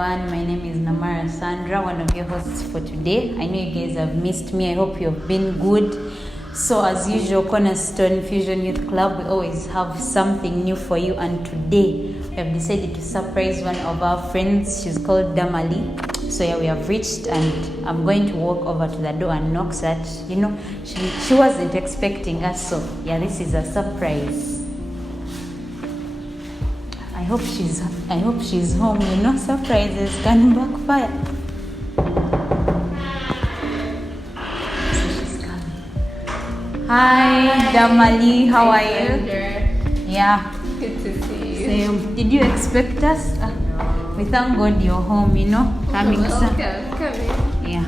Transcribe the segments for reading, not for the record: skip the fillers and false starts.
everyone. My name is Namara Sandra, one of your hosts for today. I know you guys have missed me. I hope you have been good. So as usual, Cornerstone Fusion Youth Club, we always have something new for you. And today, we have decided to surprise one of our friends. She's called Damali. So yeah, we have reached and I'm going to walk over to the door and knock that, she wasn't expecting us. So yeah, this is a surprise. I hope she's home. Surprises can backfire. So she's coming. Hi, Damali. How are you? Yeah. Good to see you. Same. Did you expect us? No. We thank God you're home. Coming. Welcome. Come in. Yeah.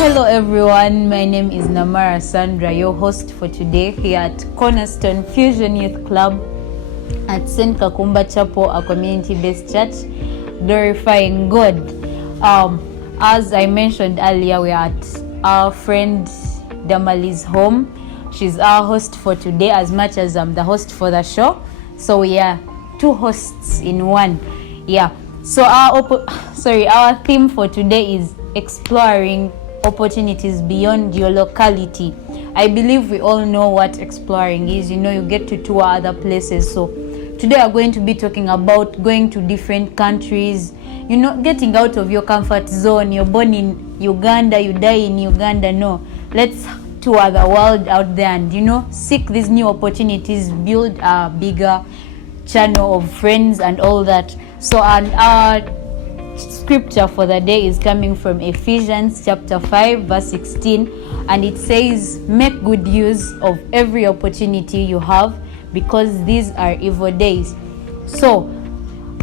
Hello everyone, my name is Namara Sandra, your host for today here at Cornerstone Fusion Youth Club at St. Kakumba Chapel, a community-based church, glorifying God. As I mentioned earlier, we are at our friend Damali's home. She's our host for today as much as I'm the host for the show. So we are two hosts in one. Yeah. So our theme for today is exploring opportunities beyond your locality. I believe we all know what exploring is. You get to tour other places. So today we're going to be talking about going to different countries, getting out of your comfort zone. You're born in Uganda, you die in Uganda. No, let's tour the world out there and seek these new opportunities, build a bigger channel of friends and all that. So our scripture for the day is coming from Ephesians chapter 5 verse 16, and it says, make good use of every opportunity you have, because these are evil days. So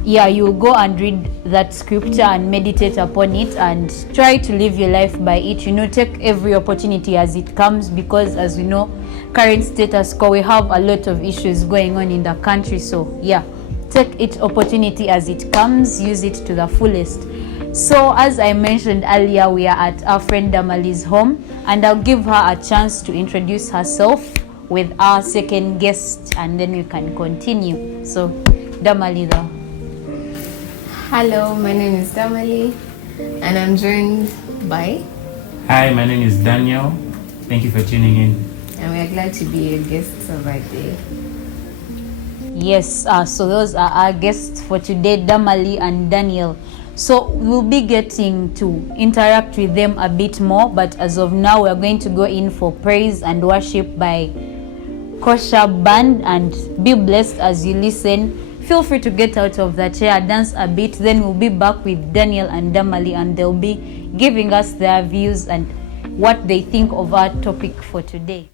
yeah, you go and read that scripture and meditate upon it and try to live your life by it. Take every opportunity as it comes, because as we know, current status quo, we have a lot of issues going on in the country. So yeah, take each opportunity as it comes, use it to the fullest. So as I mentioned earlier, we are at our friend Damali's home, and I'll give her a chance to introduce herself with our second guest, and then we can continue. So Damali, though. Hello, my name is Damali, and I'm joined by... Hi, my name is Daniel. Thank you for tuning in. And we are glad to be your guests of our day. Yes, so those are our guests for today, Damali and Daniel. So we'll be getting to interact with them a bit more, but as of now, we're going to go in for praise and worship by Kosher Band, and be blessed as you listen. Feel free to get out of the chair, dance a bit, then we'll be back with Daniel and Damali, and they'll be giving us their views and what they think of our topic for today.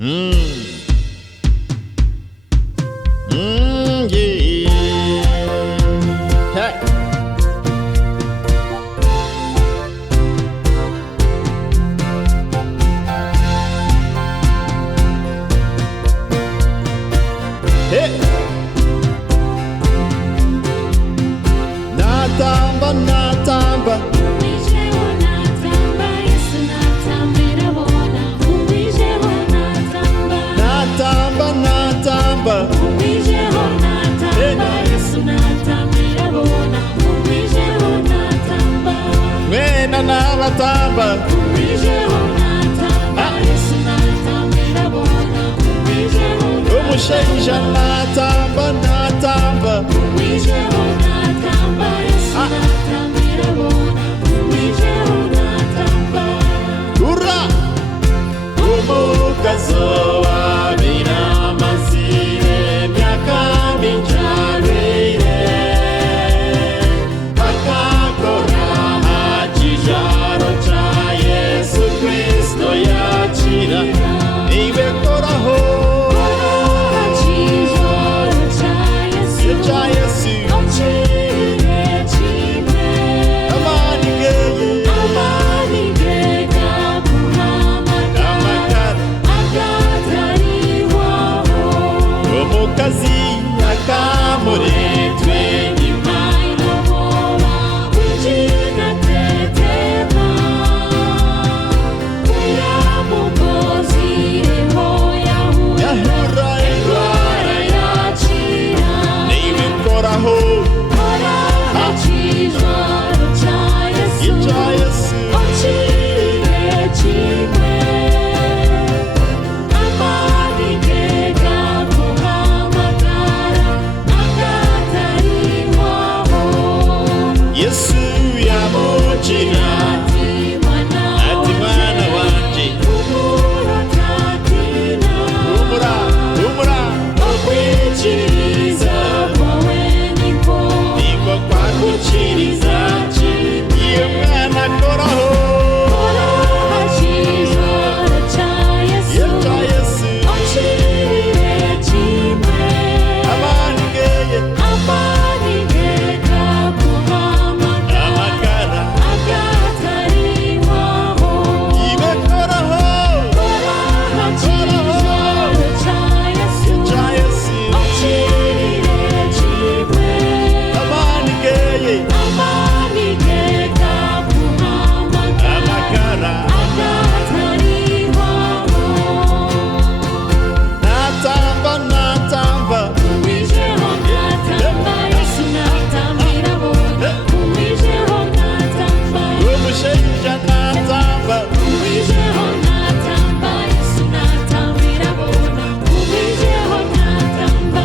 Yeah. Hey. Hey. Natamba. Natamba. Wena nabatamba umushaija natamba natamba ura umukazowa binamazire myaka minjarire akakora hachijaro cha Yesu Kristo yachira ibekoraho hachijaro cha Yesu koraho Chizoro cha Yesu yecha Yesu Ochirire chimwe amanigeye Amanigeka kuhamagara amagara Agatariwaho ibe koraho Chizoro cha Yesu yecha Yesu Ochirire chimwe amanigeye Amanigeka kuhamagara amagara Agatariwaho natamba natamba Uwijeho natamba Yesu natambira bona Uwijeho natamba umusheija natamba Uwijeho natamba Yesu natambira bona Uwijeho natamba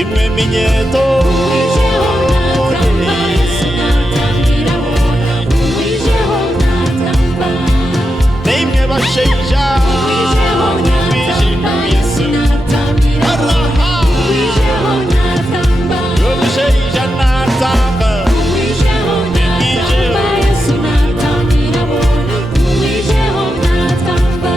imwe minyeto Uwijeho natamba Yesu natambira bona Uwijeho natamba nimwe basheija Uwijeho natamba Yesu natambira bona Uwijeho natamba umusheija natamba Uwijeho natamba Yesu natambira bona Uwijeho natamba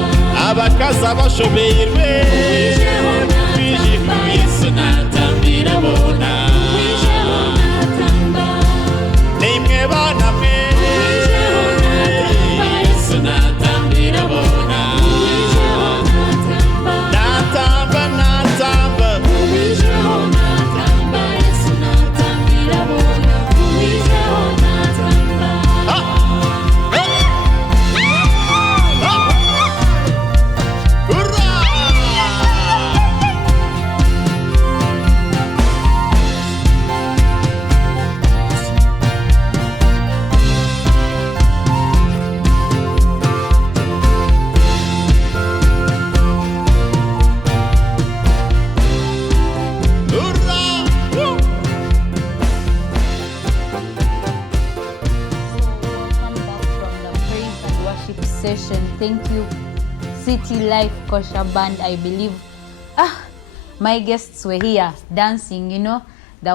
abakazi abashoberwe Uwijeho natamba Yesu natambira bona Uwijeho natamba nimwe bana mwe Uwijeho natamba Yesu natambira bona Uwijeho natamba natamba natamba Uwijeho natamba Yesu natambira bona Uwijeho natamba hurra hurra Woo! Welcome back from the praise and worship session. Thank you, City Life Kosher Band. I believe my guests were here dancing, the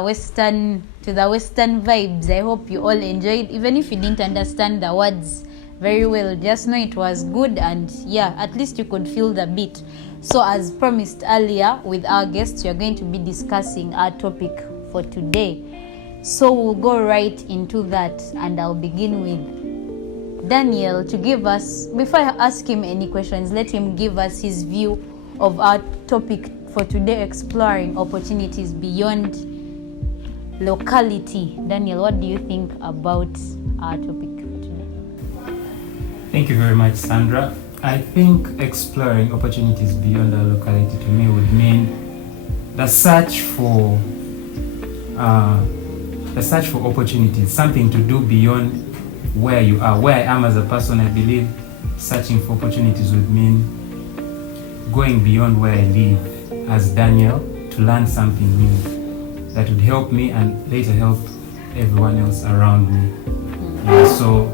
western vibes. I hope you all enjoyed, even if you didn't understand the words very well. Just know it was good, and at least you could feel the beat. So as promised earlier with our guests, we are going to be discussing our topic for today. So we'll go right into that, and I'll begin with Daniel to give us, before I ask him any questions, let him give us his view of our topic for today, exploring opportunities beyond locality. Daniel, what do you think about our topic for today? Thank you very much, Sandra. I think exploring opportunities beyond our locality to me would mean the search for opportunities, something to do beyond where you are. Where I am as a person, I believe searching for opportunities would mean going beyond where I live as Daniel to learn something new that would help me and later help everyone else around me. So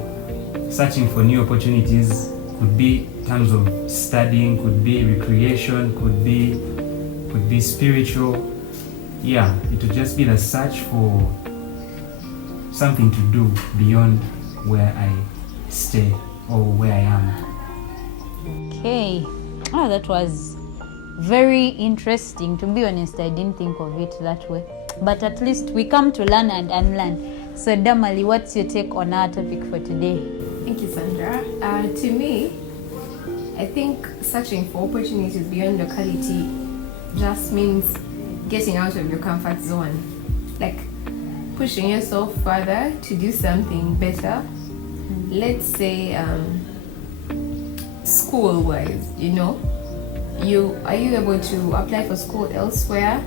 searching for new opportunities could be in terms of studying, could be recreation, could be spiritual. It would just be the search for something to do beyond where I stay or where I am. Okay. That was very interesting. To be honest, I didn't think of it that way. But at least we come to learn and unlearn. So Damali, what's your take on our topic for today? Thank you, Sandra. To me, I think searching for opportunities beyond locality just means getting out of your comfort zone, like pushing yourself further to do something better. Let's say school-wise, are you able to apply for school elsewhere?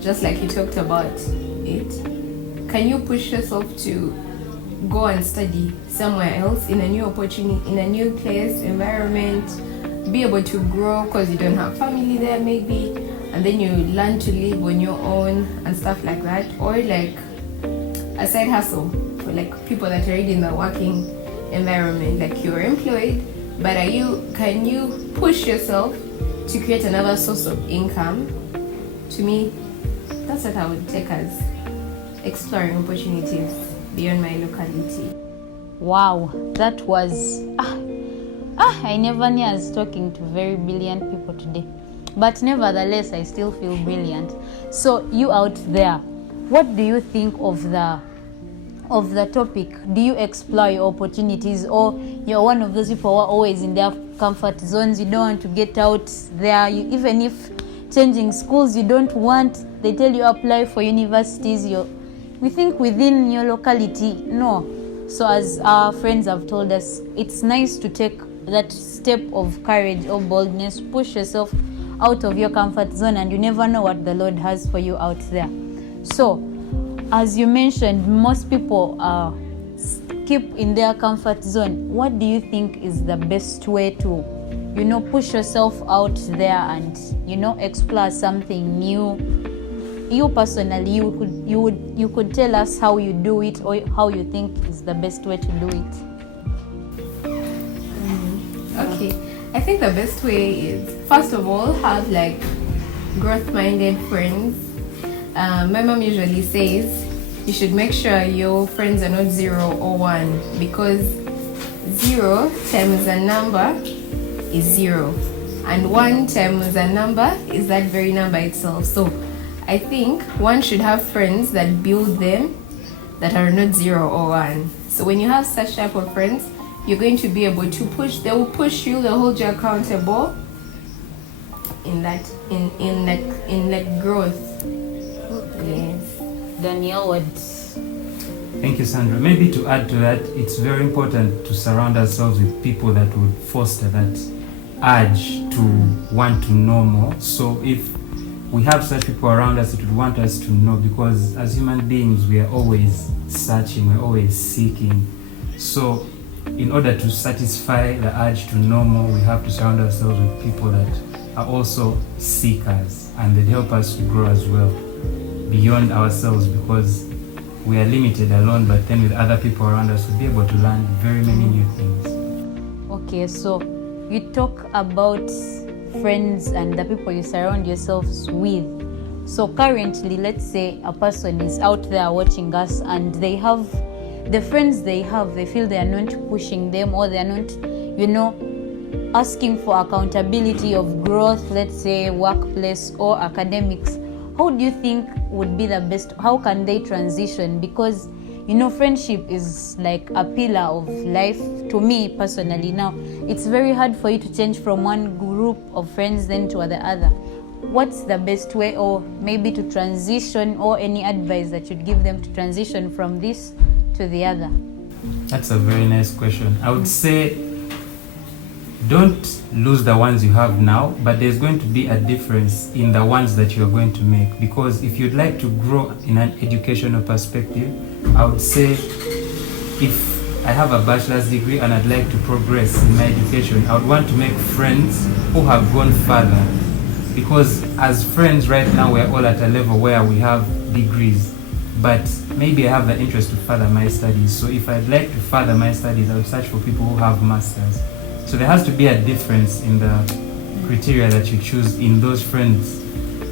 Just like you talked about it, can you push yourself to go and study somewhere else in a new opportunity, in a new place, environment, be able to grow because you don't have family there maybe, and then you learn to live on your own and stuff like that? Or like a side hustle for like people that are already in the working environment, like you're employed, but can you push yourself to create another source of income? To me, that's what I would take as exploring opportunities beyond my locality. Wow, that was I never knew I was talking to very brilliant people today. But nevertheless, I still feel brilliant. So you out there, what do you think of the topic? Do you explore your opportunities, or you're one of those people who are always in their comfort zones? You don't want to get out there. Even if changing schools, you don't want. They tell you apply for universities. We think within your locality. No. So as our friends have told us, it's nice to take that step of courage or boldness, push yourself out of your comfort zone, and you never know what the Lord has for you out there. So, as you mentioned, most people keep in their comfort zone. What do you think is the best way to, push yourself out there and, explore something new? You personally, you could tell us how you do it, or how you think is the best way to do it. Okay, I think the best way is, first of all, have like growth-minded friends. My mom usually says you should make sure your friends are not 0 or 1, because 0 times a number is 0, and 1 times a number is that very number itself. So I think one should have friends that build them, that are not 0 or 1. So when you have such type of friends, you're going to be able to they will push you, they'll hold you accountable in that growth. Yes. Danielle, what? Thank you, Sandra. Maybe to add to that, it's very important to surround ourselves with people that would foster that urge to want to know more. So if we have such people around us, it would want us to know, because as human beings, we are always searching, we're always seeking. So in order to satisfy the urge to know more, we have to surround ourselves with people that are also seekers, and they help us to grow as well beyond ourselves, because we are limited alone, but then with other people around us, we'll be able to learn very many new things. Okay, so you talk about friends and the people you surround yourselves with. So currently, let's say a person is out there watching us, and they have the friends they feel they are not pushing them, or they are not, asking for accountability of growth, let's say workplace or academics. How do you think would be the best? How can they transition? Because friendship is like a pillar of life to me personally. Now, it's very hard for you to change from one group of friends then to the other. What's the best way, or maybe to transition, or any advice that you'd give them to transition from this to the other? That's a very nice question. I would say don't lose the ones you have now, but there's going to be a difference in the ones that you're going to make. Because if you'd like to grow in an educational perspective, I would say if I have a bachelor's degree and I'd like to progress in my education, I would want to make friends who have gone further. Because as friends right now, we're all at a level where we have degrees, but maybe I have the interest to further my studies. So if I'd like to further my studies, I would search for people who have masters. So there has to be a difference in the criteria that you choose in those friends.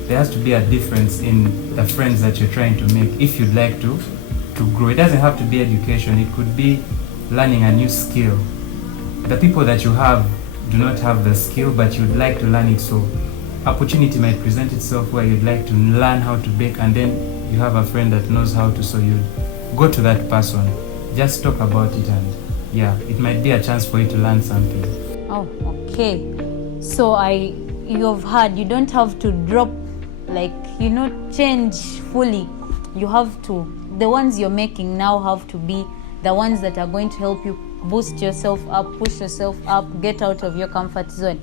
There has to be a difference in the friends that you're trying to make if you'd like to grow. It doesn't have to be education. It could be learning a new skill. The people that you have do not have the skill, but you'd like to learn it. So opportunity might present itself where you'd like to learn how to bake, and then you have a friend that knows how to, so you go to that person, just talk about it, and it might be a chance for you to learn something. Oh, okay. So you've heard, you don't have to drop, change fully. You have to, the ones you're making now have to be the ones that are going to help you boost yourself up, push yourself up, get out of your comfort zone.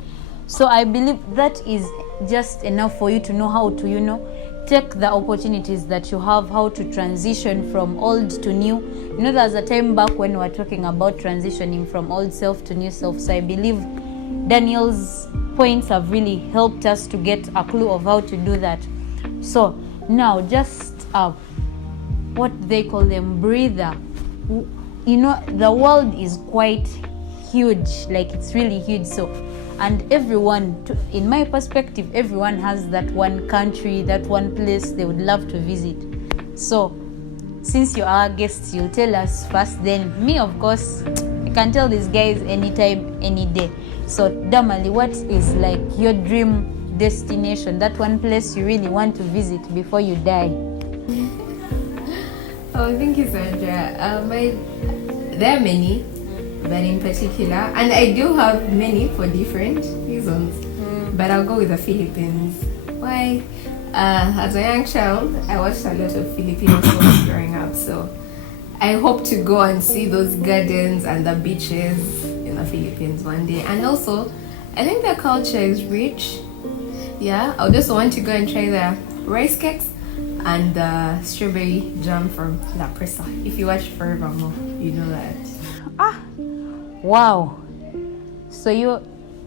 So I believe that is just enough for you to know how to, take the opportunities that you have, how to transition from old to new. There's a time back when we were talking about transitioning from old self to new self. So I believe Daniel's points have really helped us to get a clue of how to do that. So now, just what they call them, breather. The world is quite huge, it's really huge. So, and everyone, in my perspective, everyone has that one country, that one place they would love to visit. So since you are our guests, you'll tell us first. Then me, of course, I can tell these guys anytime, any day. So Damali, what is like your dream destination? That one place you really want to visit before you die? Oh, thank you, Sandra. There are many, but in particular, and I do have many for different reasons, but I'll go with the Philippines. Why? As a young child, I watched a lot of Filipino shows growing up, so I hope to go and see those gardens and the beaches in the Philippines one day. And also, I think their culture is rich. Yeah, I just want to go and try the rice cakes and the strawberry jam from La Presa. If you watch Forevermore, you know that. Wow. So your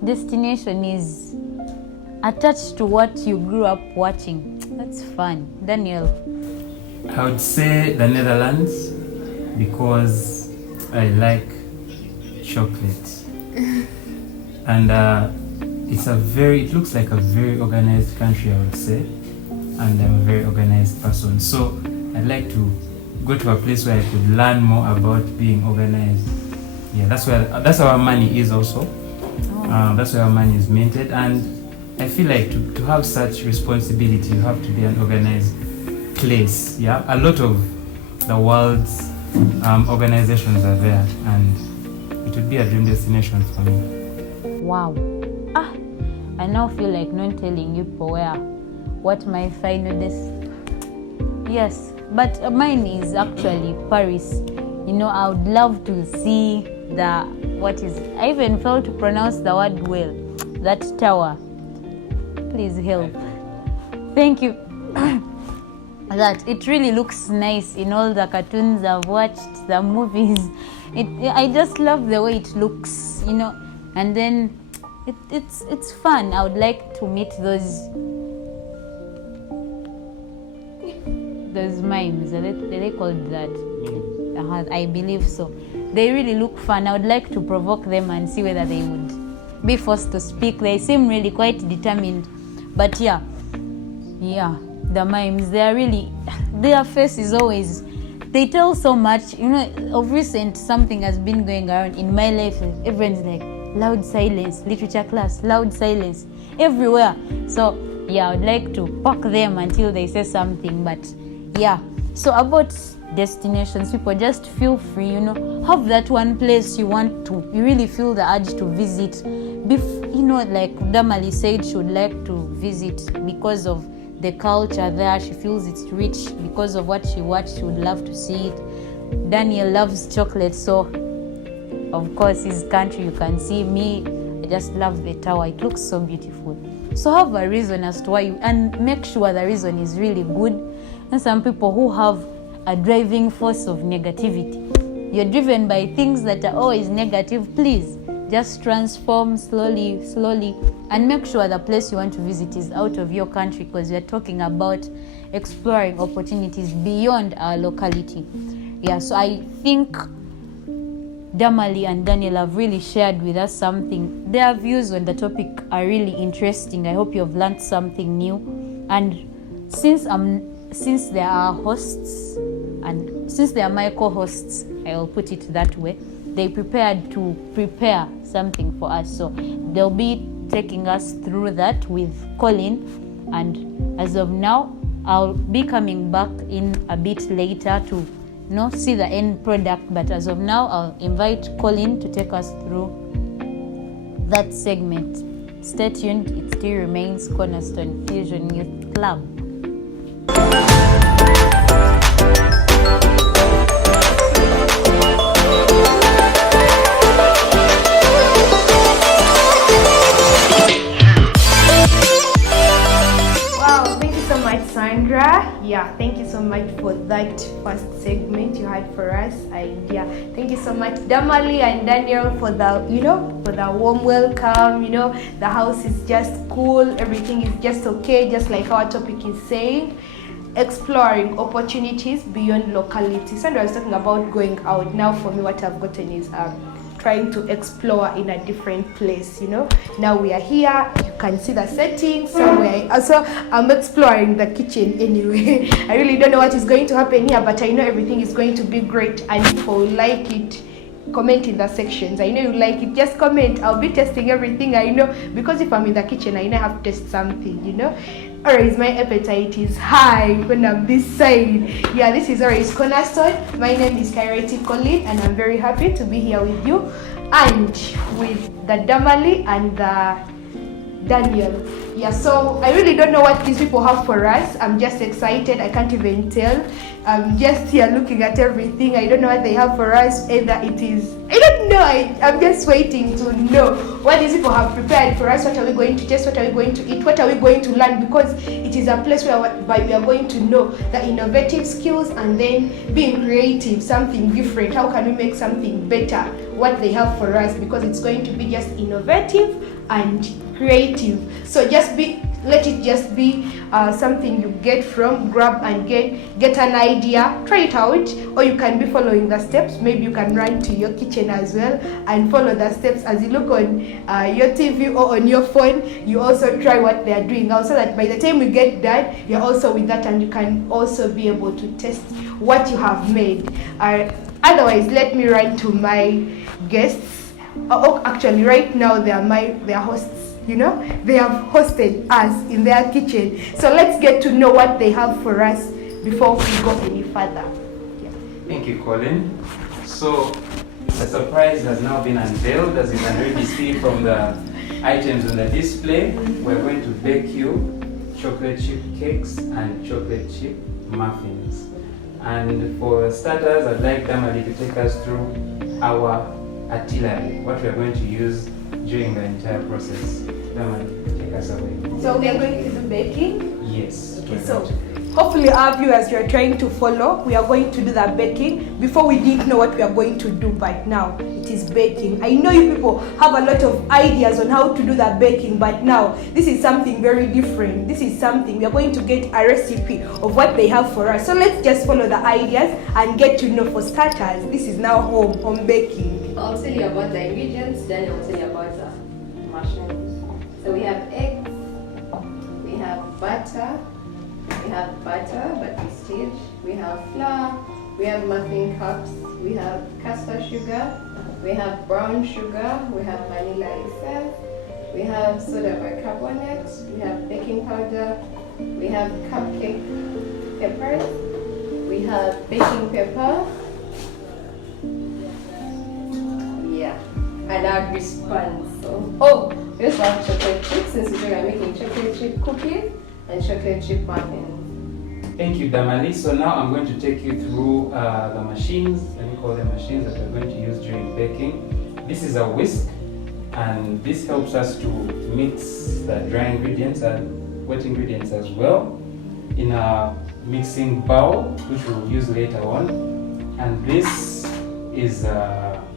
destination is attached to what you grew up watching. That's fun. Daniel? I would say the Netherlands because I like chocolate. And it looks like a very organized country, I would say. And I'm a very organized person. So I'd like to go to a place where I could learn more about being organized. Yeah, that's where our money is also. That's where our money is minted. And I feel like to have such responsibility, you have to be an organized place. Yeah, a lot of the world's organizations are there, and it would be a dream destination for me. Wow. I now feel like not telling you what my final yes, but mine is actually Paris. You know, I would love to see I even failed to pronounce the word well, that tower. Please help. Thank you. That it really looks nice in all the cartoons I've watched, the movies. I just love the way it looks, you know, and then it's fun. I would like to meet those mimes. Are they called that? I believe so. They really look fun. I would like to provoke them and see whether they would be forced to speak. They seem really quite determined. But yeah, the mimes, their face is always, they tell so much. You know, of recent, something has been going around in my life. Everyone's like, loud silence, literature class, loud silence, everywhere. So yeah, I would like to poke them until they say something. But yeah, so about destinations, people just feel free, you know, have that one place you really feel the urge to visit. You know, like Damali said, she would like to visit because of the culture there. She feels it's rich because of what she watched. She would love to see it. Daniel loves chocolate, so of course his country, you can see. Me, I just love the tower. It looks so beautiful. So have a reason as to why and make sure the reason is really good. And some people who have a driving force of negativity, you're driven by things that are always negative, please just transform slowly, and make sure the place you want to visit is out of your country, because we're talking about exploring opportunities beyond our locality. Yeah, so I think Damali and Daniel have really shared with us something. Their views on the topic are really interesting. I hope you've learned something new. And since there are hosts, and since they are my co-hosts, I will put it that way, they prepared to prepare something for us. So they'll be taking us through that with Colin. And as of now, I'll be coming back in a bit later to see the end product. But as of now, I'll invite Colin to take us through that segment. Stay tuned. It still remains Cornerstone Fusion Youth Club. Sandra, thank you so much for that first segment you had for us, and thank you so much Damali and Daniel for the warm welcome. The house is just cool, everything is just okay, just like our topic is saying, exploring opportunities beyond locality. Sandra was talking about going out. Now for me, what I've gotten is trying to explore in a different place, you know. Now we are here, you can see the setting somewhere. Also, I'm exploring the kitchen anyway. I really don't know what is going to happen here, but I know everything is going to be great, and if you like it, comment in the sections. I know you like it, just comment. I'll be testing everything, I know, because if I'm in the kitchen, I know I have to test something, you know. Alright, my appetite is high when I'm this side. Yeah, this is alright, Cornerstone. My name is Kaireti Colin, and I'm very happy to be here with you and with the Damali and the Daniel. Yeah, so I really don't know what these people have for us. I'm just excited. I can't even tell. I'm just here looking at everything. I don't know what they have for us. Either it is, I don't know. I'm just waiting to know what these people have prepared for us. What are we going to test? What are we going to eat? What are we going to learn? Because it is a place where we are going to know the innovative skills and then being creative, something different. How can we make something better? What they have for us, because it's going to be just innovative and creative. So let it just be something you get from, grab and get an idea, try it out, or you can be following the steps. Maybe you can run to your kitchen as well and follow the steps as you look on your TV or on your phone. You also try what they are doing, also that by the time we get done, you're also with that, and you can also be able to test what you have made. Otherwise, let me run to my guests. Actually, right now they are hosts. You know, they have hosted us in their kitchen. So let's get to know what they have for us before we go any further. Yeah. Thank you, Colin. So the surprise has now been unveiled, as you can already see from the items on the display. We're going to bake you chocolate chip cakes and chocolate chip muffins. And for starters, I'd like Damali to take us through our artillery, what we are going to use during the entire process. Damali, take us away. So we are going to do baking? Yes. Okay, so hopefully our viewers, you are trying to follow. We are going to do the baking. Before we didn't know what we are going to do, but now it is baking. I know you people have a lot of ideas on how to do the baking, but now this is something very different. This is something we are going to get a recipe of what they have for us. So let's just follow the ideas and get to know. For starters, this is now home baking. I'll tell you about the ingredients, then I'll tell you about the mushrooms. So we have eggs, we have butter, stage, we have flour, we have muffin cups, we have caster sugar, we have brown sugar, we have vanilla essence, we have soda bicarbonate, we have baking powder, we have cupcake peppers, we have baking pepper, and our grease pan. So, we also have chocolate chips, since we are making chocolate chip cookies and chocolate chip muffins. Thank you, Damali. So now I'm going to take you through the machines, let me call them machines, that we're going to use during baking. This is a whisk, and this helps us to mix the dry ingredients and wet ingredients as well in a mixing bowl, which we'll use later on. And this is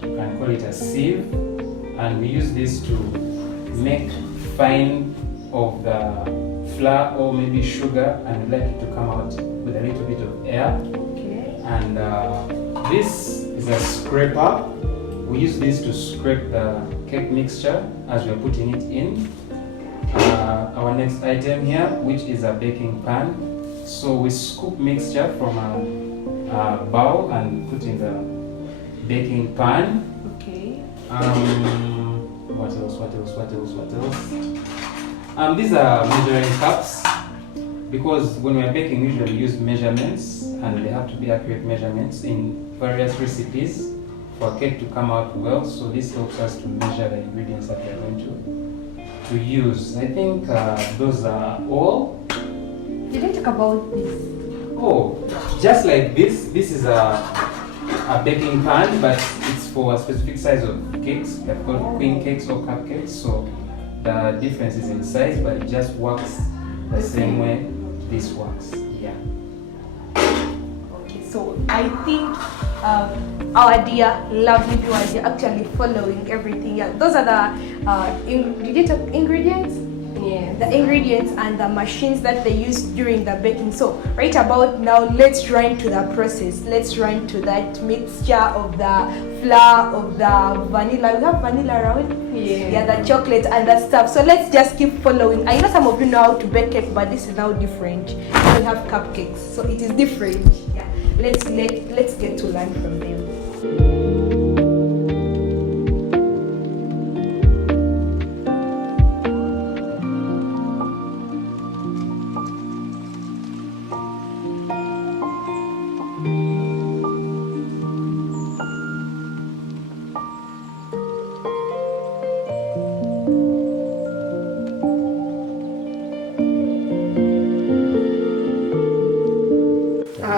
you can call it a sieve, and we use this to make fine of the flour or maybe sugar, and we like it to come out with a little bit of air. Okay. And this is a scraper. We use this to scrape the cake mixture as we're putting it in. Our next item here, which is a baking pan. So we scoop mixture from a bowl and put in the baking pan. Okay. What else? These are measuring cups, because when we are baking, we usually use measurements, and they have to be accurate measurements in various recipes for a cake to come out well. So this helps us to measure the ingredients that we are going to use. I think those are all. Did I talk about this? Oh, just like this is a baking pan, but it's for a specific size of cakes. They're called queen cakes or cupcakes. So the difference is in size, but it just works the same way this works. Yeah. Okay, so I think our dear lovely viewers are actually following everything. Yeah, those are the ingredients. Yes. the ingredients and the machines that they use during the baking. So right about now, let's run to the process. Let's run to that mixture of the flour, of the vanilla. We have vanilla around. Yeah, the chocolate and that stuff. So let's just keep following. I know some of you know how to bake cake, but this is now different. We have cupcakes, so it is different. Yeah, let's get to learn from them.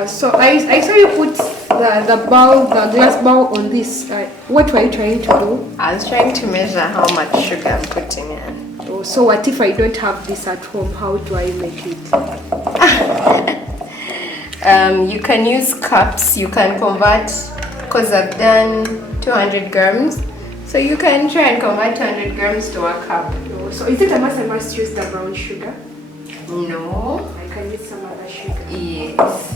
So I saw you put the glass bowl on this. What were you trying to do? I was trying to measure how much sugar I'm putting in. Oh, so what if I don't have this at home? How do I make it? You can use cups. You can convert, because I've done 200 grams. So you can try and convert 200 grams to a cup. Oh, so is it a must use the brown sugar? No. I can use some other sugar. Yes.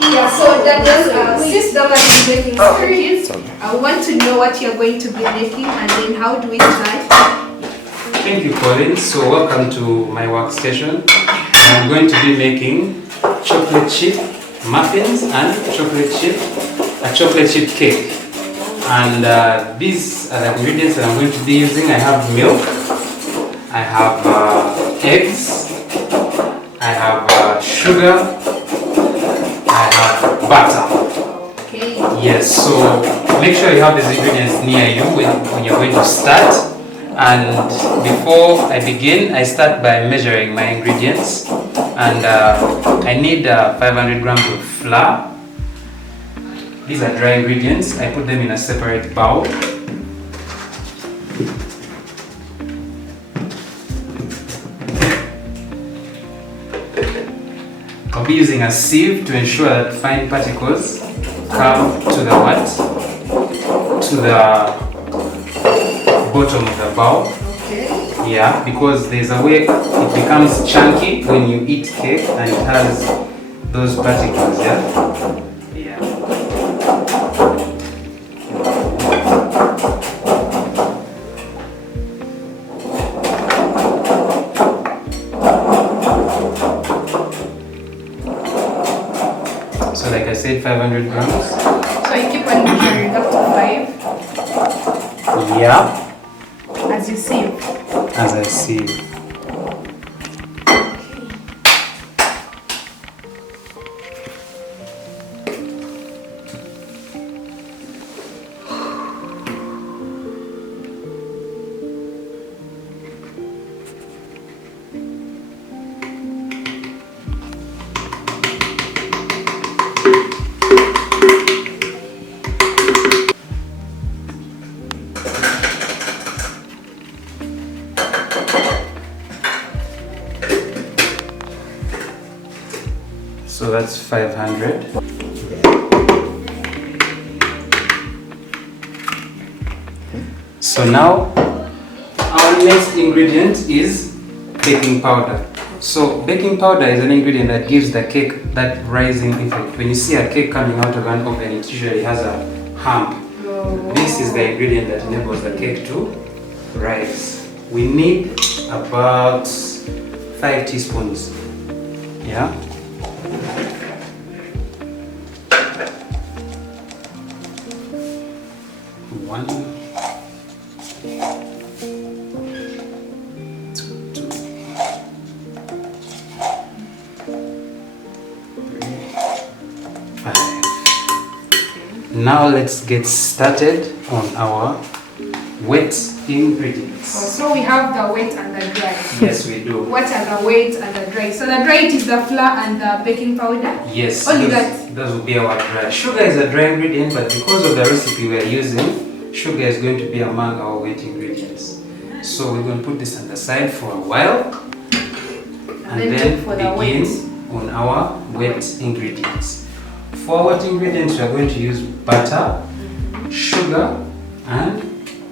Yeah, so Daniel, since Dama is making stories, I want to know what you're going to be making and then how do we start? Thank you, Colin. So welcome to my workstation. I'm going to be making chocolate chip muffins and a chocolate chip cake. And these are the ingredients that I'm going to be using. I have milk, I have eggs, I have sugar, I have butter. Okay. Yes, so make sure you have these ingredients near you when you're going to start. And before I begin, I start by measuring my ingredients. And I need 500 grams of flour. These are dry ingredients. I put them in a separate bowl. I'll be using a sieve to ensure that fine particles come to the what? To the bottom of the bowl. Okay. Yeah, because there's a way it becomes chunky when you eat cake and it has those particles, yeah? Yeah. So like I said, 500 grams. So you keep on measuring up to 5 Yeah, as you see. as I see. So that's 500. So now our next ingredient is baking powder. So baking powder is an ingredient that gives the cake that rising effect. When you see a cake coming out of an oven, it usually has a hump. This is the ingredient that enables the cake to rise. We need about 5 teaspoons. Yeah. One, two, 5. Now let's get started on our wet ingredients. So we have the wet and the dry. Yes, we do. What are the wet and the dry? So the dry is the flour and the baking powder? Yes. Only those, that? Those will be our dry. Sugar is a dry ingredient, but because of the recipe we are using, sugar is going to be among our wet ingredients. So we're going to put this on the side for a while and then begin on our wet ingredients. For our wet ingredients, we are going to use butter, sugar, and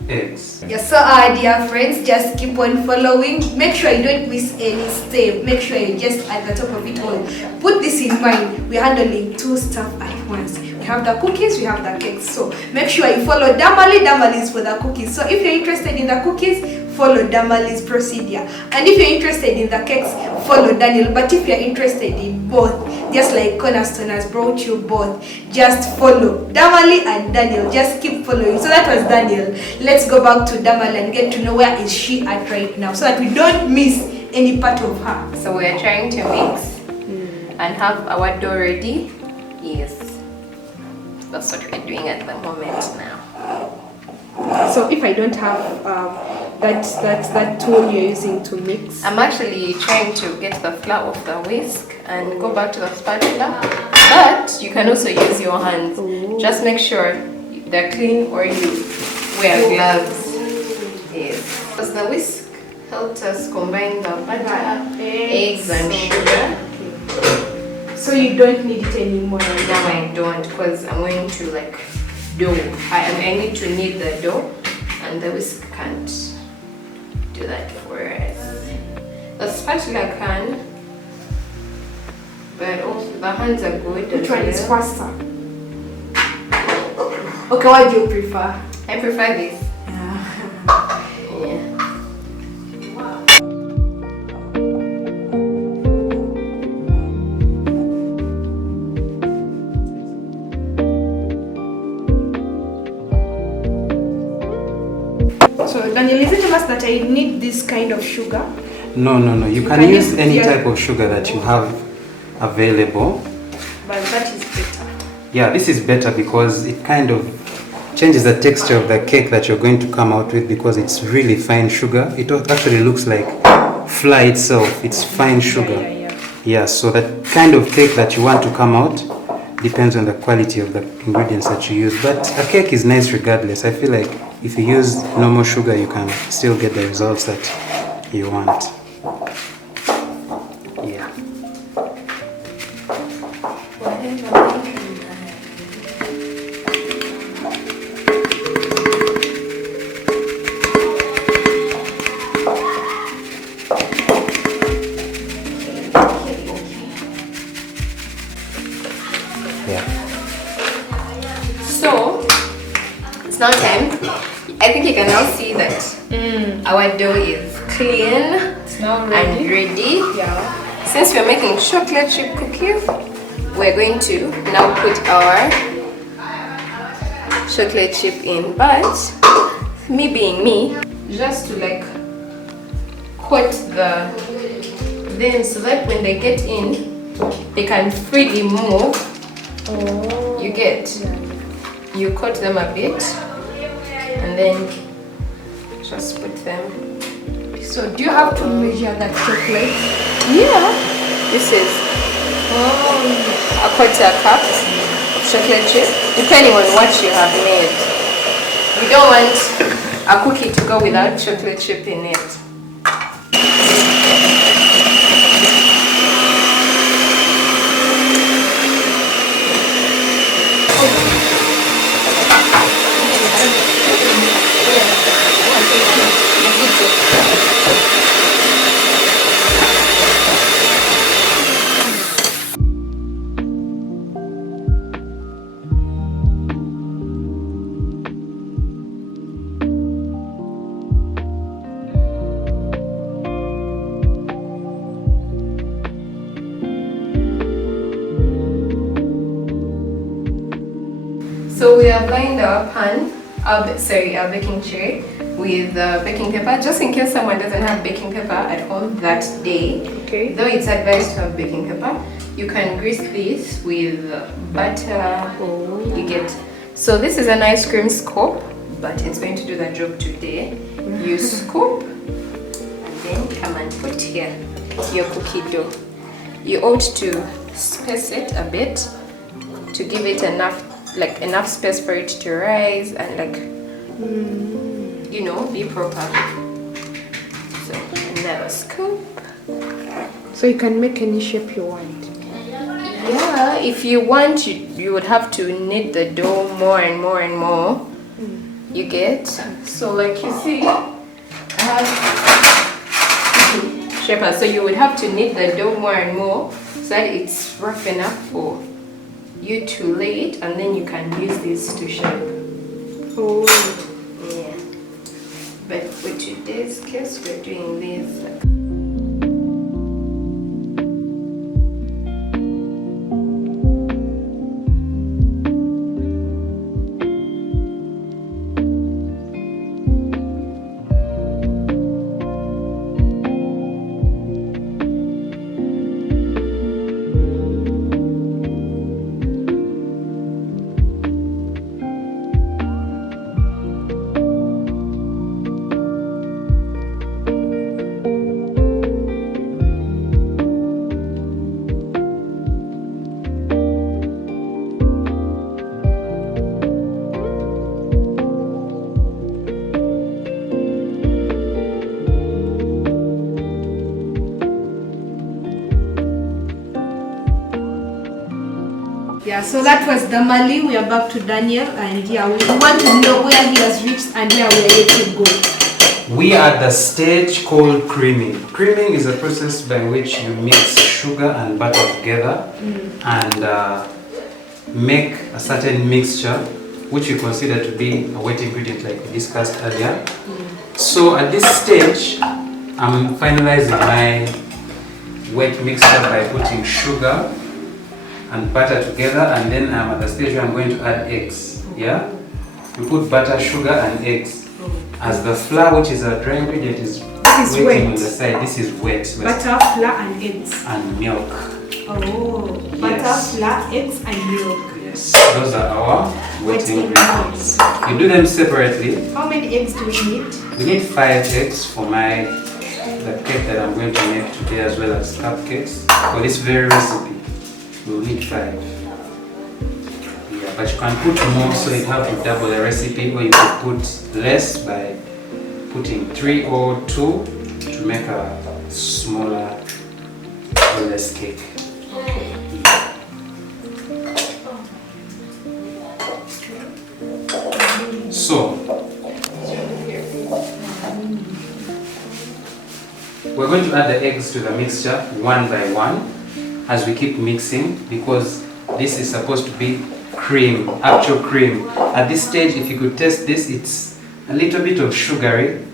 eggs. Yes, so dear friends, just keep on following. Make sure you don't miss any step. Make sure you're just at the top of it all. Put this in mind. We're handling 2 stuff at once. We have the cookies, we have the cakes. So make sure you follow Damali. Damali is for the cookies. So if you're interested in the cookies, follow Damali's procedure. And if you're interested in the cakes, follow Daniel. But if you're interested in both, just like Cornerstone has brought you both, just follow Damali and Daniel. Just keep following. So that was Daniel. Let's go back to Damali and get to know where is she at right now, so that we don't miss any part of her. So we're trying to mix and have our dough ready. Yes, that's what we're doing at the moment now. So if I don't have that tool you're using to mix, I'm actually trying to get the flour off the whisk and go back to the spatula, but you can also use your hands. Just make sure they're clean or you wear gloves. Yes, because the whisk helped us combine the butter, eggs and sugar. so you don't need it anymore. Now I don't, because I'm going to like dough. I need to knead the dough, and the whisk can't do that for us. The spatula can, but also the hands are good. Which one is faster? Okay, what do you prefer? I prefer this. Yeah. So Daniel, is it a must that I need this kind of sugar? No. You can use any type of sugar that you have available. But that is better. Yeah, this is better because it kind of changes the texture of the cake that you're going to come out with, because it's really fine sugar. It actually looks like flour itself. It's fine sugar. Yeah, so that kind of cake that you want to come out depends on the quality of the ingredients that you use. But a cake is nice regardless. I feel like if you use normal sugar, you can still get the results that you want. Yeah. So it's now time. I think you can now see that our dough is clean and ready. Yeah. Since we're making chocolate chip cookies, we're going to now put our chocolate chip in. But me being me, just to like coat them so that when they get in, they can freely move. You get. You coat them a bit and then just put them. So do you have to measure that chocolate? Yeah, this is a quarter cup of chocolate chip, depending on what you have made. We don't want a cookie to go without chocolate chip in it. So we have lined our pan, our baking tray with baking paper, just in case someone doesn't have baking paper at home that day. Okay. Though it's advised to have baking paper, you can grease this with butter. You get. So this is an ice cream scoop, but it's going to do the job today. You scoop and then come and put here your cookie dough. You ought to space it a bit to give it enough space for it to rise and be proper. So now scoop. So you can make any shape you want. Yeah, if you want, you would have to knead the dough more and more and more. You get? So like you see, I have shaper. So you would have to knead the dough more and more so that it's rough enough for you to lay it, and then you can use this to shape. Oh. Yeah. But for today's case, we're doing this. Yeah, so that was Damali. We are back to Daniel, and we want to know where he has reached and where we are yet to go. We are at the stage called creaming. Creaming is a process by which you mix sugar and butter together and make a certain mixture which you consider to be a wet ingredient like we discussed earlier. So at this stage, I'm finalizing my wet mixture by putting sugar and butter together, and then I'm at the stage where I'm going to add eggs. Yeah? You put butter, sugar and eggs. As the flour, which is a dry ingredient, is waiting wet. on the side, this is wet. Butter, flour, and eggs. And milk. Oh, butter, Yes. flour, eggs, and milk. Yes, those are our wet Wet ingredients. You do them separately. How many eggs do we need? We need 5 eggs for the cake that I'm going to make today, as well as cupcakes. For this very recipe, we'll need 5. Yeah, but you can put more, so you have to double the recipe, or you can put less by putting 3 or 2 to make a smaller or less cake. So, we're going to add the eggs to the mixture one by one as we keep mixing, because this is supposed to be cream, actual cream. At this stage, if you could taste this, it's a little bit of sugary,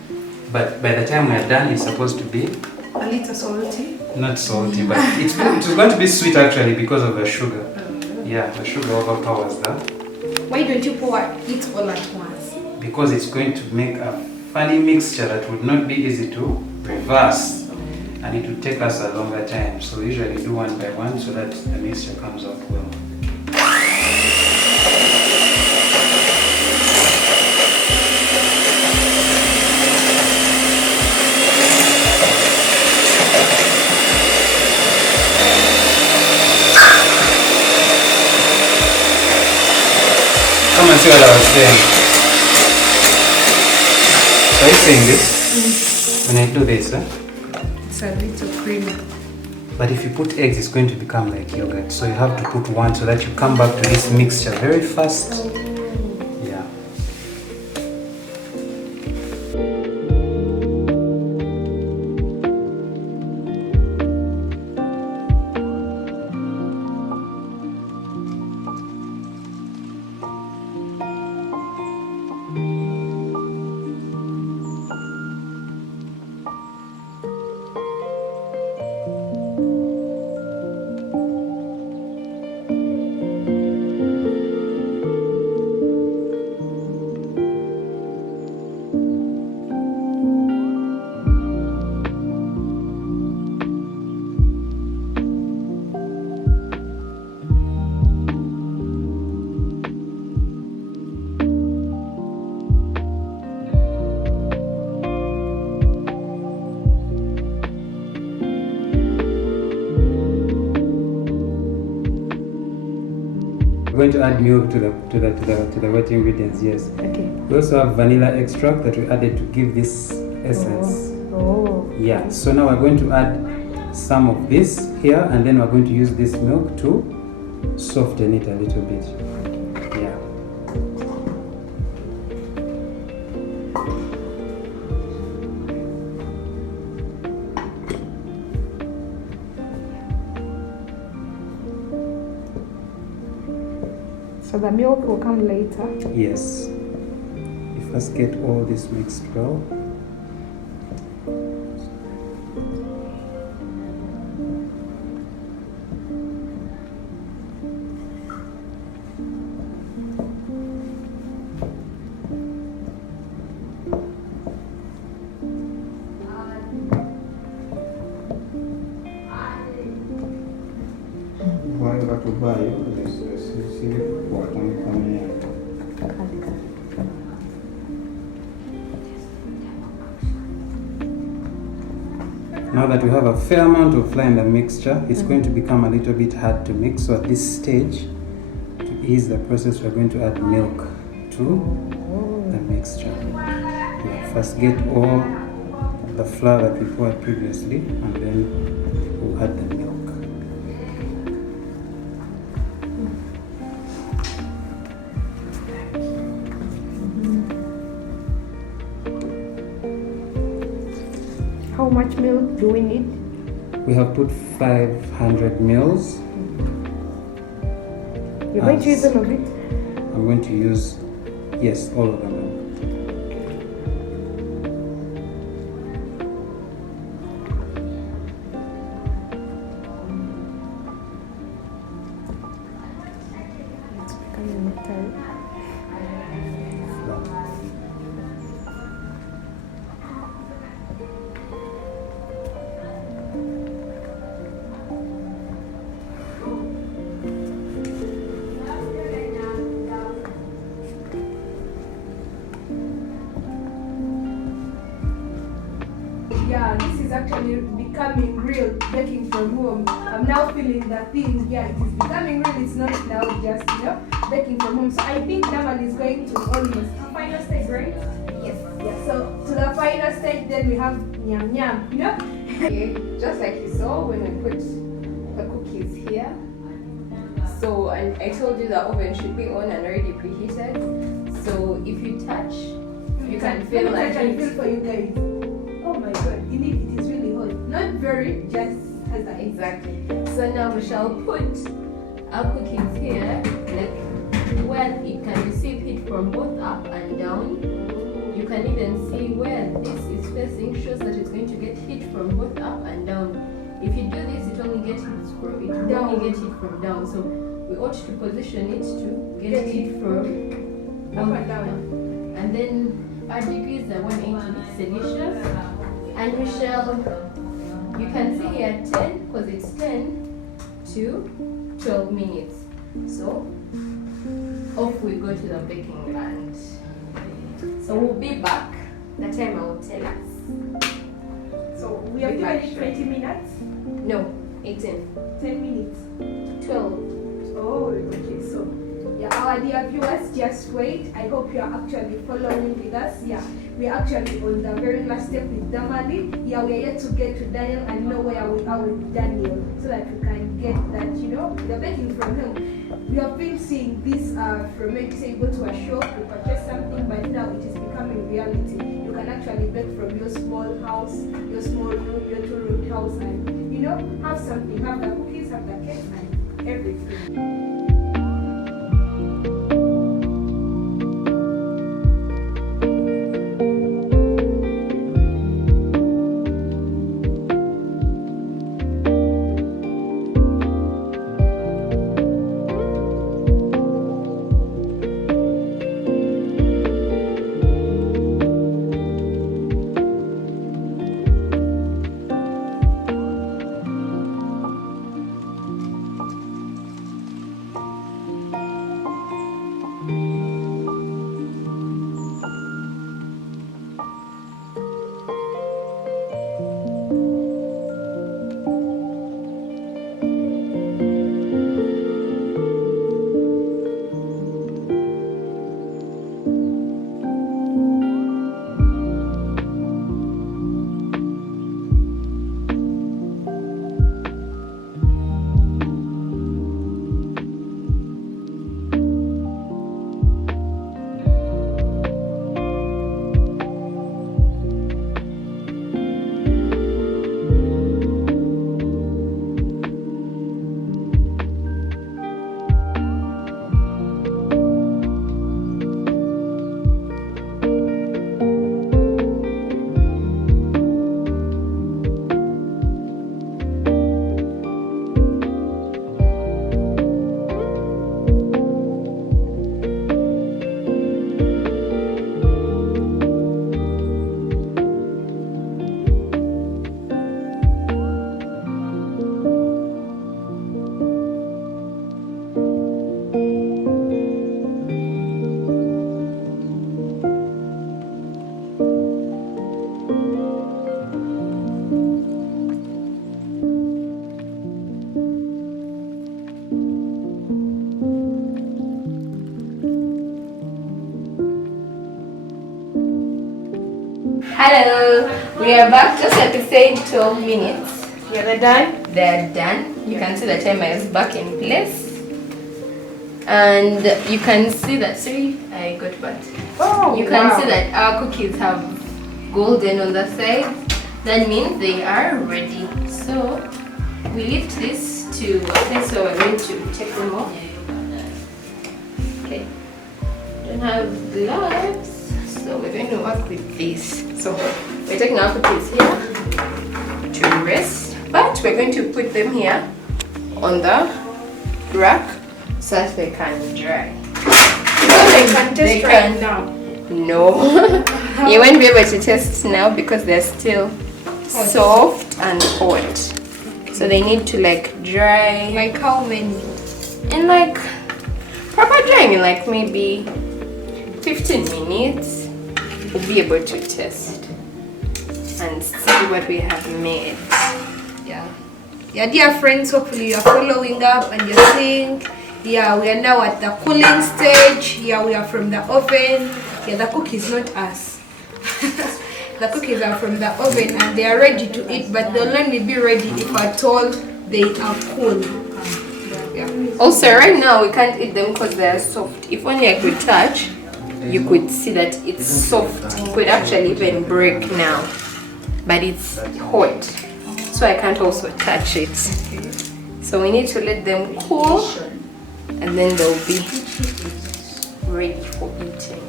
but by the time we're done, it's supposed to be A little salty. not salty, but it's going to be sweet actually because of the sugar. Yeah, the sugar overpowers that. Why don't you pour it all at once? Because it's going to make a funny mixture that would not be easy to reverse, and it would take us a longer time. So we usually do one by one so that the mixture comes out well. Come and see what I was saying. So are you saying this? When I do this, It's a little creamy. but if you put eggs, it's going to become like yogurt. So you have to put one so that you come back to this mixture very fast. Yeah. going to add milk to the wet ingredients. Yes. Okay. We also have vanilla extract that we added to give this essence. Oh. Yeah. So now we're going to add some of this here, and then we're going to use this milk to soften it a little bit. Yeah. So the milk will come later. Yes. You first get all this mixed well. Vai katubayo sisi watamfanyia Now that we have a fair amount of flour in the mixture, it's going to become a little bit hard to mix. So at this stage, to ease the process, we're going to add milk to the mixture. We'll first get all the flour that we poured previously, and then we'll add the milk. How much milk do we need? We have put 500 mils. You're going to use all of it? I'm going to use, yes, all of them. It's becoming metal. Yeah, this is actually becoming real, baking from home. I'm now feeling that thing, yeah, it is becoming real. It's not now just, baking from home. So I think Damal is going to almost final stage, right? Yes. Yeah, so to the final stage, then we have nyam nyam, Okay, just like you saw when we put the cookies here. So, and I told you the oven should be on and already preheated. So if you touch, you can feel like I can feel for you guys. Oh my god, indeed it is really hot. Not very, just as I exactly. So now we shall put our cookies here, like where it can receive heat from both up and down. You can even see where this is facing, shows that it's going to get heat from both up and down. If you do this, it only gets heat from down. So we ought to position it to get heat from up and down. And then our degrees are 180 Celsius. And we shall, you can see here 10, because it's 10 to 12 minutes. So off we go to the baking land. So we'll be back. The time I will tell us. So we have given it 20 minutes? No, 18. 10 minutes? 12. Oh, okay, so yeah, our dear viewers, just wait. I hope you are actually following with us. Yeah, we are actually on the very last step with Damali. Yeah, we are yet to get to Daniel and know where we are with Daniel, so that we can get that, the baking from him. We have been seeing this from maybe say go to a shop, you purchase something, but now it is becoming reality. You can actually bake from your small house, your small room, your two-room house, and have something, have the cookies, have the cake, and everything. Hello, we are back just like we said, 12 minutes. Yeah, they're done. They're done. You can see the timer is back in place. And you can see that, sorry, I got bad. Oh, You can see that our cookies have golden on the side. That means they are ready. So we lift this to a place where we're going to take them off. Okay. Don't have gloves, so we're going to work with this. So we're taking our cookies here to rest, but we're going to put them here on the rack so that they can dry. They can test right now. No, you won't be able to test now because they're still soft and hot. So they need to like dry. Like how many? In like proper drying in like maybe 15 minutes. We'll be able to test and see what we have made. Yeah. Yeah, dear friends, hopefully you're following up and you're seeing. Yeah, we are now at the cooling stage. Yeah, we are from the oven. Yeah, the cookies, not us. The cookies are from the oven and they are ready to eat, but they'll only be ready if at all they are cool. Yeah. Also, right now we can't eat them because they are soft. If only I could touch, you could see that it's soft. It could actually even break now, but it's hot, so I can't also touch it. So we need to let them cool, and then they'll be ready for eating.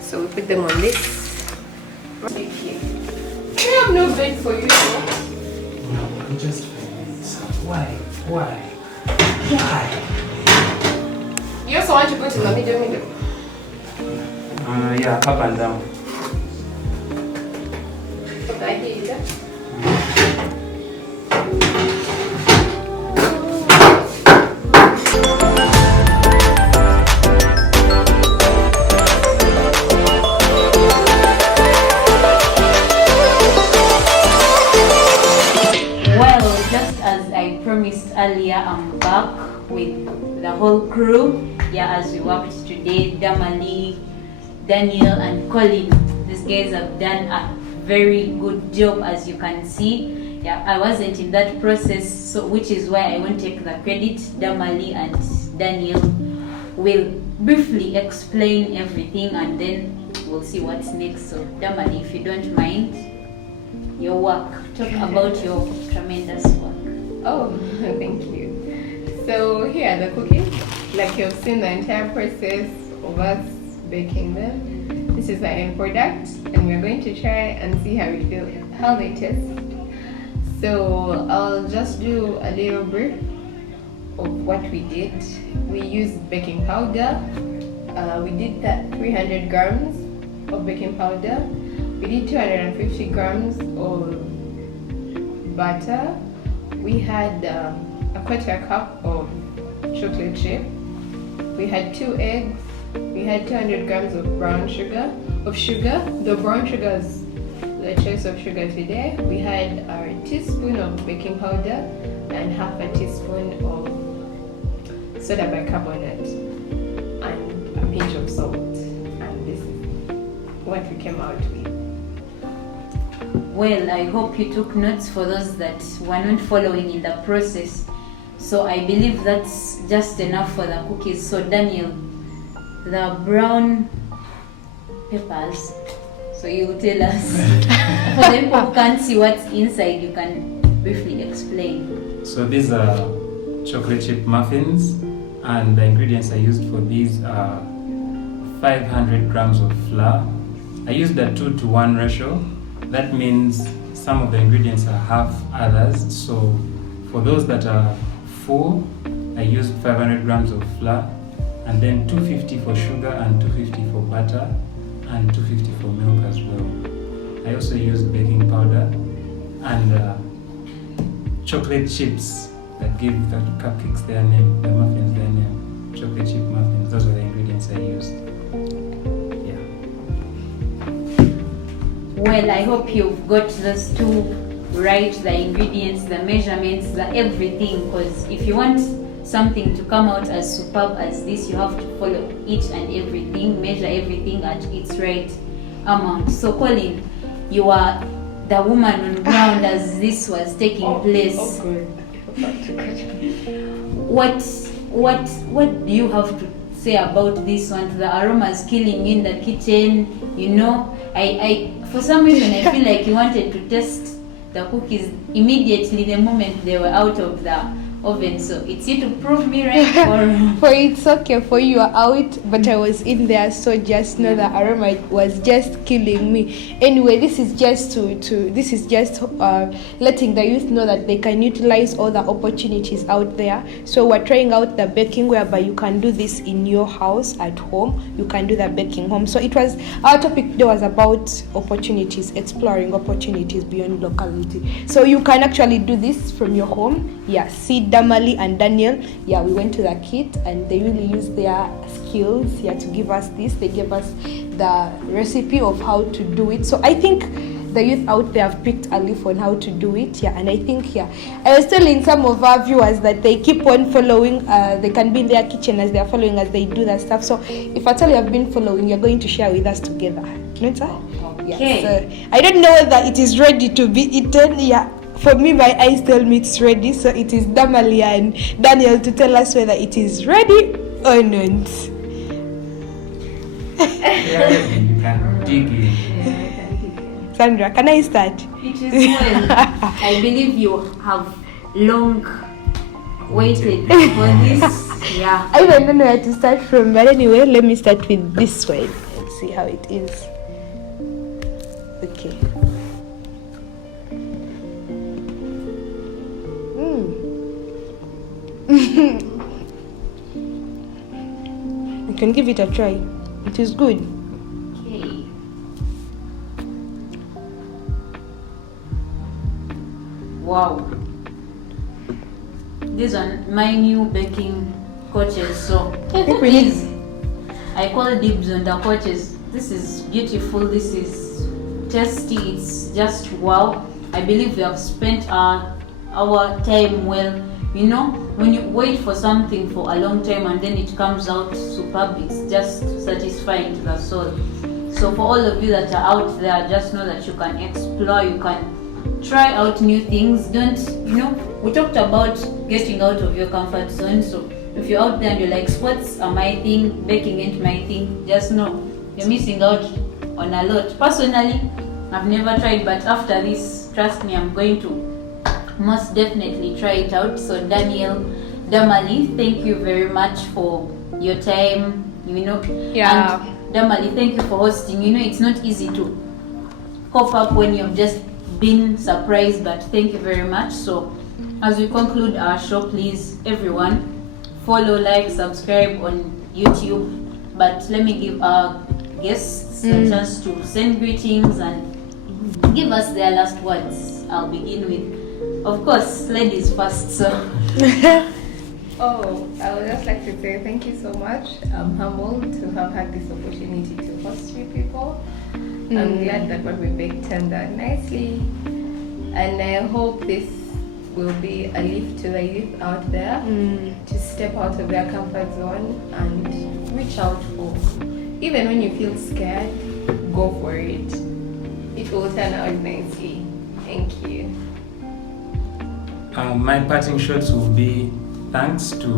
So we put them on this. Right here. I have no bed for you. No, I'm just feeling stuff. Why? You also want to put in the middle? Yeah, up and down. Okay, I hear you there. Well, just as I promised earlier, I'm back with the whole crew. Yeah, as we worked today, Damali, Daniel, and Colin. These guys have done a very good job, as you can see. Yeah, I wasn't in that process, so which is why I won't take the credit. Damali and Daniel will briefly explain everything, and then we'll see what's next. So, Damali, if you don't mind, your work. Talk about your tremendous work. Oh, thank you. So here are the cookies. Like you've seen the entire process of us baking them. This is the end product, and we're going to try and see how they taste. So I'll just do a little brief of what we did. We used baking powder. We did that 300 grams of baking powder. We did 250 grams of butter. We had a quarter cup of chocolate chip. We had 2 eggs. We had 200 grams of brown sugar. The brown sugar is the choice of sugar today. We had our teaspoon of baking powder and half a teaspoon of soda bicarbonate and a pinch of salt. And this is what we came out with. Well, I hope you took notes for those that were not following in the process. So I believe that's just enough for the cookies. So Daniel, the brown peppers, so you tell us. For the people who can't see what's inside, you can briefly explain. So these are chocolate chip muffins, and the ingredients I used for these are 500 grams of flour. I used a 2-to-1 ratio. That means some of the ingredients are half others. So for those that are full, I used 500 grams of flour, and then 250 for sugar and 250 for butter and 250 for milk as well. I also used baking powder and chocolate chips that give the cupcakes their name, the muffins their name. Chocolate chip muffins, those are the ingredients I used. Yeah. Well, I hope you've got those two right, the ingredients, the measurements, the everything, because if you want something to come out as superb as this, you have to follow each and everything, measure everything at its right amount. So Colin, you are the woman on ground as this was taking place. What do you have to say about this one? The aromas killing in the kitchen, you know. I for some reason I feel like you wanted to test the cookies immediately the moment they were out of the oven. So it's you to prove me right or For it's okay for you are out, but I was in there, so just know the aroma was just killing me. Anyway, this is just letting the youth know that they can utilize all the opportunities out there. So we're trying out the baking, whereby you can do this in your house at home. You can do the baking home. So it was our topic today was about opportunities, exploring opportunities beyond locality. So you can actually do this from your home. Yeah, see Damali and Daniel, yeah, we went to the kit and they really used their skills, yeah, to give us this. They gave us the recipe of how to do it. So I think the youth out there have picked a leaf on how to do it, yeah. And I think, yeah, I was telling some of our viewers that they keep on following. They can be in their kitchen as they are following as they do that stuff. So if at all you have been following, you're going to share with us together. Not that? Okay. Yeah. So I don't know whether it is ready to be eaten, yeah. For me, my eyes tell me it's ready, so it is Damalia and Daniel to tell us whether it is ready or not. Yeah, you can dig in. Sandra, can I start? it is well. I believe you have long waited for this. Yeah. I don't know where to start from, but anyway, let me start with this one. Let's see how it is. Okay. You can give it a try. It is good. Okay. Wow. These are my new baking coaches. So please, I call dibs on the coaches. This is beautiful. This is tasty. It's just wow. I believe we have spent our time well. You know, when you wait for something for a long time and then it comes out superb, it's just satisfying to the soul. So for all of you that are out there, just know that you can explore, you can try out new things. Don't, you know, we talked about getting out of your comfort zone. So if you're out there and you're like, sports are my thing, baking ain't my thing, just know you're missing out on a lot. Personally, I've never tried, but after this, trust me, I'm going to most definitely try it out. So Daniel, Damali, thank you very much for your time, you know. Yeah. And Damali, thank you for hosting. You know, it's not easy to pop up when you've just been surprised, but thank you very much. So as we conclude our show, please everyone follow, like, subscribe on YouTube. But let me give our guests a chance to send greetings and give us their last words. I'll begin with, of course, ladies first. So Oh, I would just like to say thank you so much. I'm humbled to have had this opportunity to host you people. I'm glad that what we baked turned out nicely. And I hope this will be a lift to the youth out there to step out of their comfort zone and reach out for. Even when you feel scared, go for it. It will turn out nicely. Thank you. My parting shots will be thanks to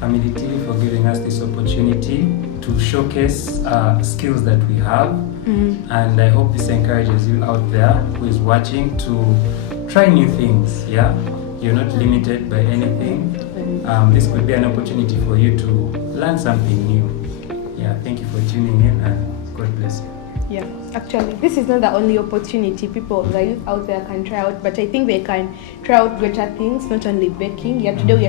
Family TV for giving us this opportunity to showcase skills that we have. And I hope this encourages you out there who is watching to try new things. Yeah, you're not limited by anything. This could be an opportunity for you to learn something new. Yeah, thank you for tuning in and God bless you. Yeah, actually, this is not the only opportunity people, the youth out there can try out, but I think they can try out greater things, not only baking. Yeah, today we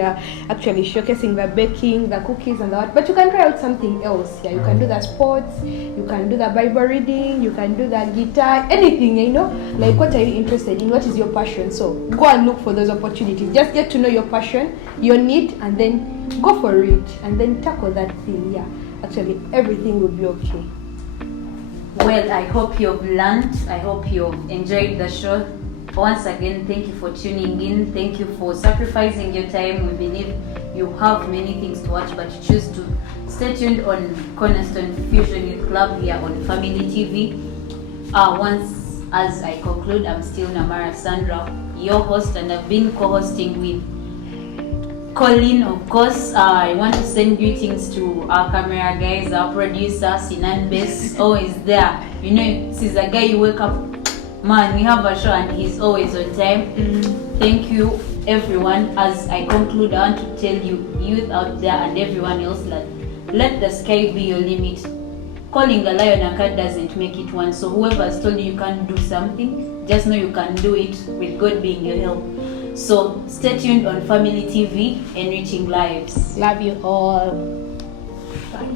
are actually showcasing the baking, the cookies and that, but you can try out something else. Yeah, you can do the sports, you can do the Bible reading, you can do the guitar, anything, you know, like what are you interested in, what is your passion? So go and look for those opportunities. Just get to know your passion, your need, and then go for it, and then tackle that thing. Yeah, actually, everything will be okay. well, I hope you've learned. I hope you've enjoyed the show. Once again, thank you for tuning in. Thank you for sacrificing your time. We believe you have many things to watch, but you choose to stay tuned on Cornerstone Fusion Youth Club here on Family TV. Once as I conclude, I'm still Namara Sandra, your host, and I've been co-hosting with Colin, of course. I want to send greetings to our camera guys, our producer, Sinan Bess, always there. You know, this is a guy you wake up, man, we have a show and he's always on time. Thank you, everyone. As I conclude, I want to tell you, youth out there and everyone else, that let the sky be your limit. Calling a lion a cat doesn't make it one. So whoever has told you you can't do something, just know you can do it with God being your help. So stay tuned on Family TV, enriching lives. Love you all. Bye.